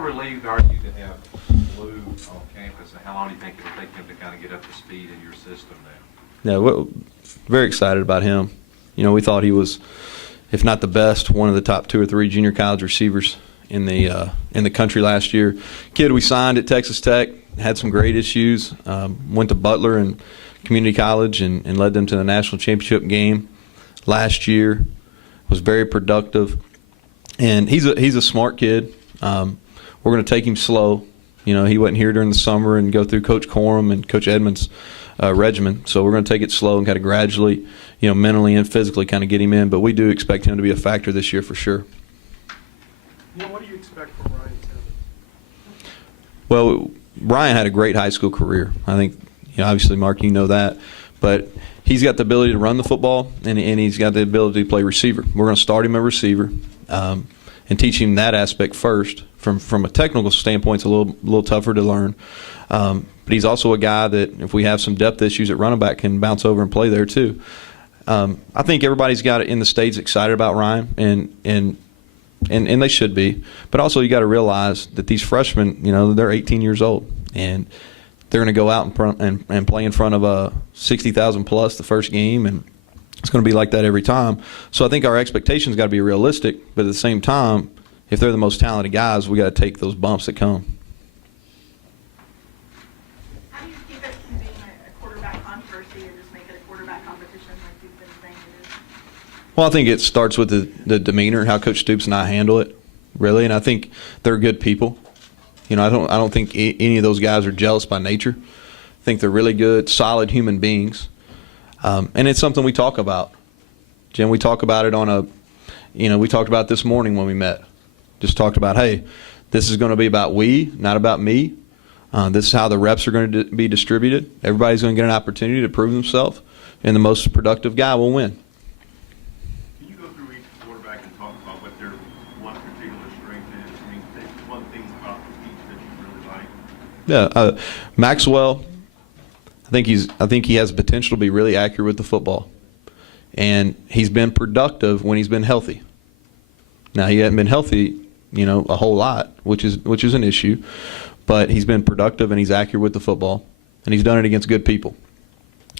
How relieved are you to have Blue on campus, and how long do you think it'll take him to kind of get up to speed in your system now? Yeah, well, very excited about him. You know, we thought he was, if not the best, one of the top 2 or 3 junior college receivers in the country last year. Kid we signed at Texas Tech, had some great issues, went to Butler and community college and led them to the national championship game last year, was very productive. And he's a smart kid. We're going to take him slow. You know, he wasn't here during the summer and go through Coach Corum and Coach Edmonds' regimen. So we're going to take it slow and kind of gradually, you know, mentally and physically kind of get him in. But we do expect him to be a factor this year for sure. Neal, what do you expect from Ryan Simmons? Well, Ryan had a great high school career. I think, you know, obviously, Mark, you know that. But he's got the ability to run the football, and he's got the ability to play receiver. We're going to start him a receiver and teach him that aspect first. From a technical standpoint, it's a little tougher to learn. But he's also a guy that, if we have some depth issues at running back, can bounce over and play there too. I think everybody's got it in the States excited about Ryan, and they should be. But also, you got to realize that these freshmen, you know, they're 18 years old, and they're going to go out and play in front of 60,000 plus the first game, and it's going to be like that every time. So I think our expectations got to be realistic, but at the same time, if they're the most talented guys, we got to take those bumps that come. How do you keep it from being a quarterback controversy and just make it a quarterback competition like you've been saying it is? Well, I think it starts with the demeanor, how Coach Stoops and I handle it, really, and I think they're good people. You know, I don't think any of those guys are jealous by nature. I think they're really good, solid human beings, and it's something we talk about. Jim, we talk about it we talked about this morning when we met. Just talked about, hey, this is going to be about we, not about me. This is how the reps are going to be distributed. Everybody's going to get an opportunity to prove themselves, and the most productive guy will win. Can you go through each quarterback and talk about what their one particular strength is? I mean, one thing about each that you really like? Yeah, Maxwell, I think he has the potential to be really accurate with the football, and he's been productive when he's been healthy. Now, he hasn't been healthy, you know, a whole lot, which is an issue, but he's been productive and he's accurate with the football, and he's done it against good people.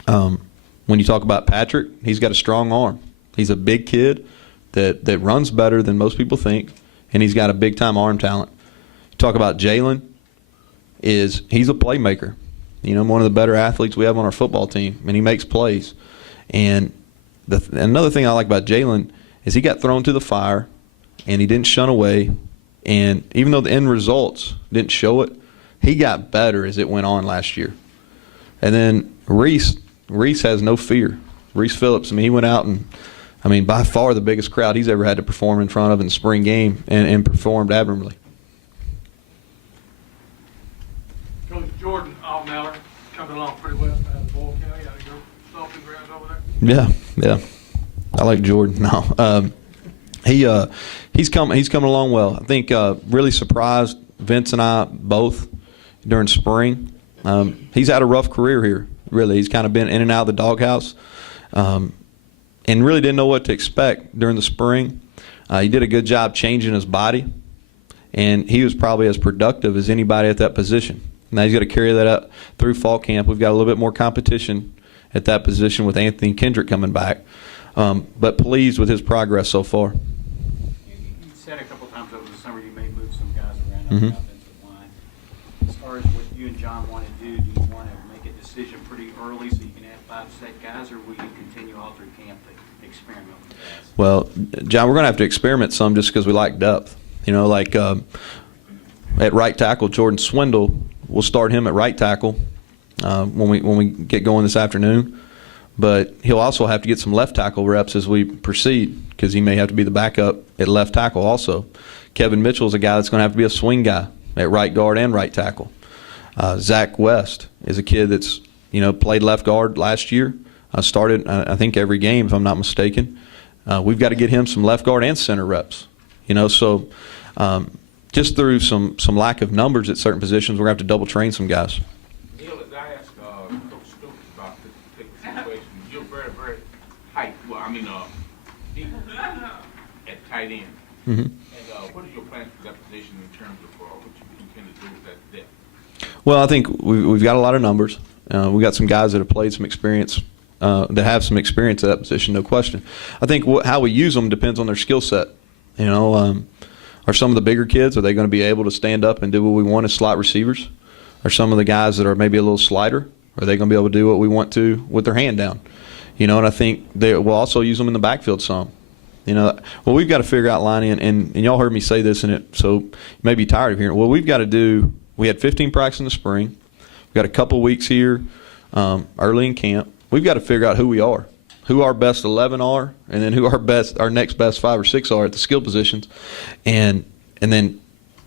When you talk about Patrick, he's got a strong arm. He's a big kid that runs better than most people think, and he's got a big-time arm talent. You talk about Jalen, he's a playmaker. You know, one of the better athletes we have on our football team, and he makes plays. And another thing I like about Jalen is he got thrown to the fire, and he didn't shun away. And even though the end results didn't show it, he got better as it went on last year. And then Reese has no fear. Reese Phillips, I mean, he went out and, I mean, by far the biggest crowd he's ever had to perform in front of in the spring game, and performed admirably. Coach Jordan Allmeller coming along pretty well out of Boyle County, out of your stomping grounds over there. Yeah. I like Jordan. No, he's coming along well. I think really surprised Vince and I both during spring. He's had a rough career here. Really, he's kind of been in and out of the doghouse, and really didn't know what to expect during the spring. He did a good job changing his body, and he was probably as productive as anybody at that position. Now he's got to carry that up through fall camp. We've got a little bit more competition at that position with Anthony Kendrick coming back, but pleased with his progress so far. You said a couple times over the summer you may move some guys around on the offensive line. As far as what you and John want to do you want to make a decision pretty early so you can have 5 set guys, or will you continue all through camp to experiment with guys? Well, John, we're going to have to experiment some just because we like depth. You know, like at right tackle, Jordan Swindle, we'll start him at right tackle when we get going this afternoon. But he'll also have to get some left tackle reps as we proceed, because he may have to be the backup at left tackle also. Kevin Mitchell is a guy that's going to have to be a swing guy at right guard and right tackle. Zach West is a kid that's, you know, played left guard last year. Started, I think, every game, if I'm not mistaken. We've got to get him some left guard and center reps. You know, so just through some lack of numbers at certain positions, we're going to have to double train some guys. Neal, as I asked Coach Stoops about this particular situation, you're very, very deep at tight end. Mm-hmm. And what are your plans for that position in terms of what Well, I think we've got a lot of numbers. We've got some guys that have played some experience, that have some experience at that position, no question. I think how we use them depends on their skill set. You know, are some of the bigger kids, are they going to be able to stand up and do what we want as slot receivers? Are some of the guys that are maybe a little slighter, are they going to be able to do what we want to with their hand down? You know, and I think we'll also use them in the backfield some. You know, well, we've got to figure out, Lonnie, and y'all heard me say this, so you may be tired of hearing it. Well, we've got to do, we had 15 practices in the spring. We've got a couple weeks here early in camp. We've got to figure out who we are, who our best 11 are, and then who our next best 5 or 6 are at the skill positions, and then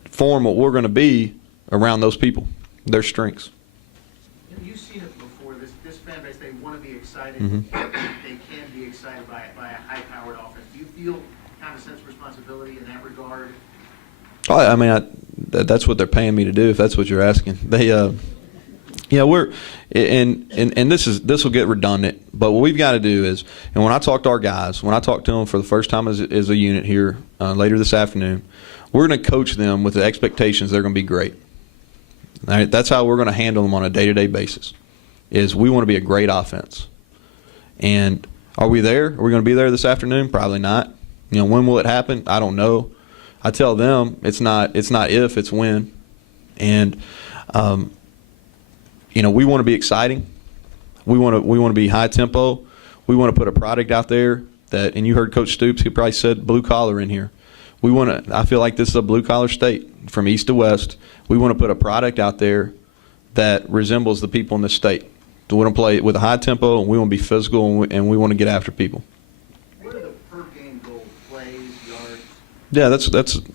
form what we're going to be around those people, their strengths. You've seen it before. This fan base, they want to be excited. Mhm. They can be excited by a high-powered offense. Do you feel kind of sense of responsibility in that regard? I mean, that's what they're paying me to do. If that's what you're asking, they, we're, and this will get redundant. But what we've got to do is, and when I talk to our guys, when I talk to them for the first time as a unit here later this afternoon, we're going to coach them with the expectations they're going to be great. All right, that's how we're going to handle them on a day-to-day basis. Is we want to be a great offense, and are we there? Are we going to be there this afternoon? Probably not. You know, when will it happen? I don't know. I tell them it's not if, it's when. And we want to be exciting. We want to be high tempo. We want to put a product out there that, and you heard Coach Stoops, he probably said blue collar in here. I feel like this is a blue collar state from east to west. We want to put a product out there that resembles the people in this state. So we want to play with a high tempo, and we want to be physical, and we want to get after people. What are the per-game goals? Plays, yards? Yeah, that's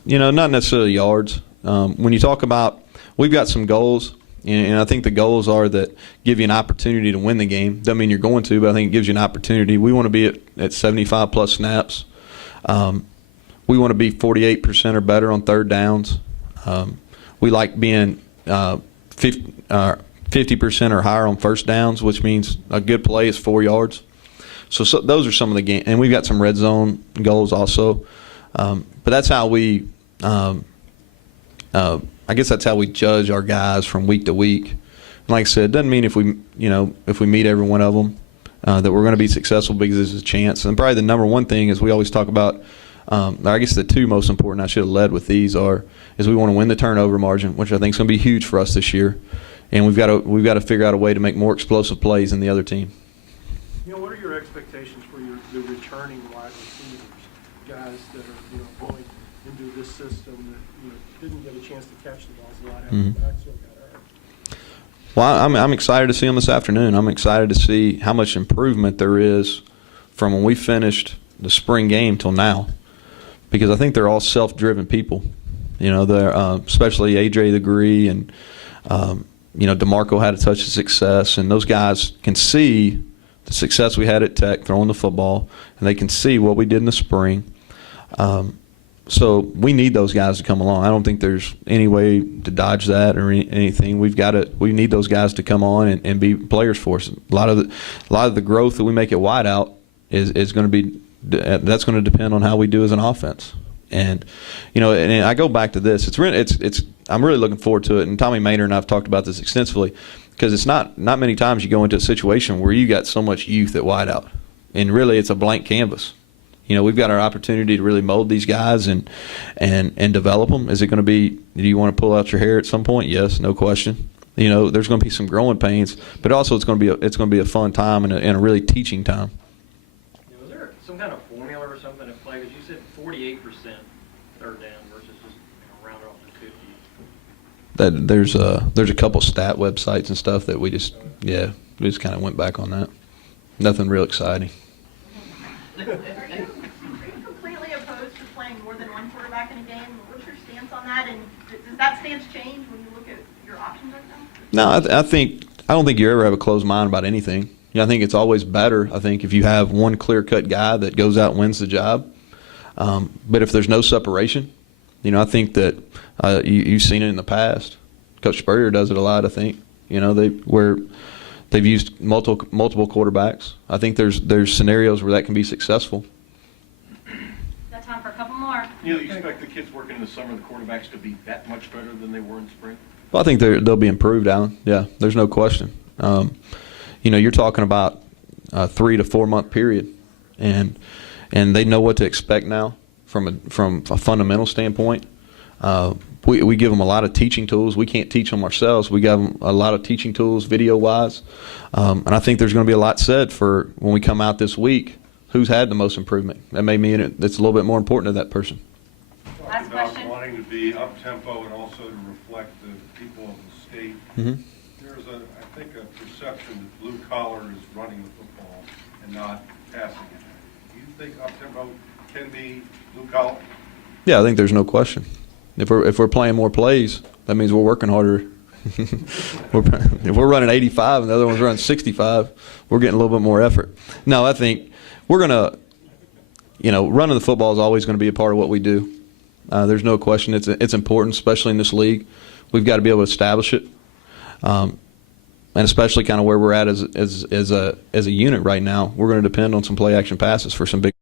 not necessarily yards. When you talk about, we've got some goals, and I think the goals are that give you an opportunity to win the game. Doesn't mean you're going to, but I think it gives you an opportunity. We want to be at 75-plus snaps. We want to be 48% or better on third downs. We like being 50% or higher on first downs, which means a good play is 4 yards. So those are some of the game, and we've got some red zone goals also. But that's how we, I guess that's how we judge our guys from week to week. And like I said, it doesn't mean if we meet every one of them that we're going to be successful because there's a chance. And probably the number one thing is we always talk about. I guess the two most important, I should have led with these, is we want to win the turnover margin, which I think is going to be huge for us this year, and we've got to figure out a way to make more explosive plays than the other team. What are your expectations for the returning wide receivers, guys that are going into this system that didn't get a chance to catch the balls a lot after the backfield got hurt? Well, I'm excited to see them this afternoon. I'm excited to see how much improvement there is from when we finished the spring game till now. Because I think they're all self-driven people, they're especially AJ the Gree and DeMarco had a touch of success, and those guys can see the success we had at Tech throwing the football, and they can see what we did in the spring. So we need those guys to come along. I don't think there's any way to dodge that or anything. We need those guys to come on and be players for us. A lot of the growth that we make at wideout is going to be. That's going to depend on how we do as an offense, and and I go back to this. I'm really looking forward to it. And Tommy Maynard and I've talked about this extensively because it's not many times you go into a situation where you got so much youth at wideout, and really it's a blank canvas. We've got our opportunity to really mold these guys and develop them. Is it going to be? Do you want to pull out your hair at some point? Yes, no question. There's going to be some growing pains, but also it's going to be a fun time and a really teaching time. Was there some kind of formula or something at play? Because you said 48% third down versus just round it off to 50. There's a couple stat websites and stuff that we just kind of went back on that. Nothing real exciting. Are you completely opposed to playing more than one quarterback in a game? What's your stance on that, and does that stance change when you look at your options right now? No, I don't think you ever have a closed mind about anything. I think it's always better, I think, if you have one clear-cut guy that goes out and wins the job. But if there's no separation, I think that you've seen it in the past. Coach Spurrier does it a lot, I think. They've used multiple quarterbacks. I think there's scenarios where that can be successful. Got time for a couple more. You expect the kids working in the summer, the quarterbacks, to be that much better than they were in spring? Well, I think they'll be improved, Alan. Yeah, there's no question. You're talking about a 3 to 4 month period, and they know what to expect now from a fundamental standpoint. We give them a lot of teaching tools. We can't teach them ourselves. We give them a lot of teaching tools, video-wise, and I think there's going to be a lot said for when we come out this week. Who's had the most improvement? That may mean it's a little bit more important to that person. Last question. About wanting to be up-tempo and also to reflect the people of the state. Mm-hmm. There's I think a perception that blue collar is running the football and not passing it. Do you think up-tempo can be blue collar? Yeah, I think there's no question. If we're playing more plays, that means we're working harder. If we're running 85 and the other one's running 65, we're getting a little bit more effort. No, I think we're going to, running the football is always going to be a part of what we do. There's no question. It's important, especially in this league. We've got to be able to establish it, and especially kind of where we're at as a unit right now. We're going to depend on some play action passes for some big.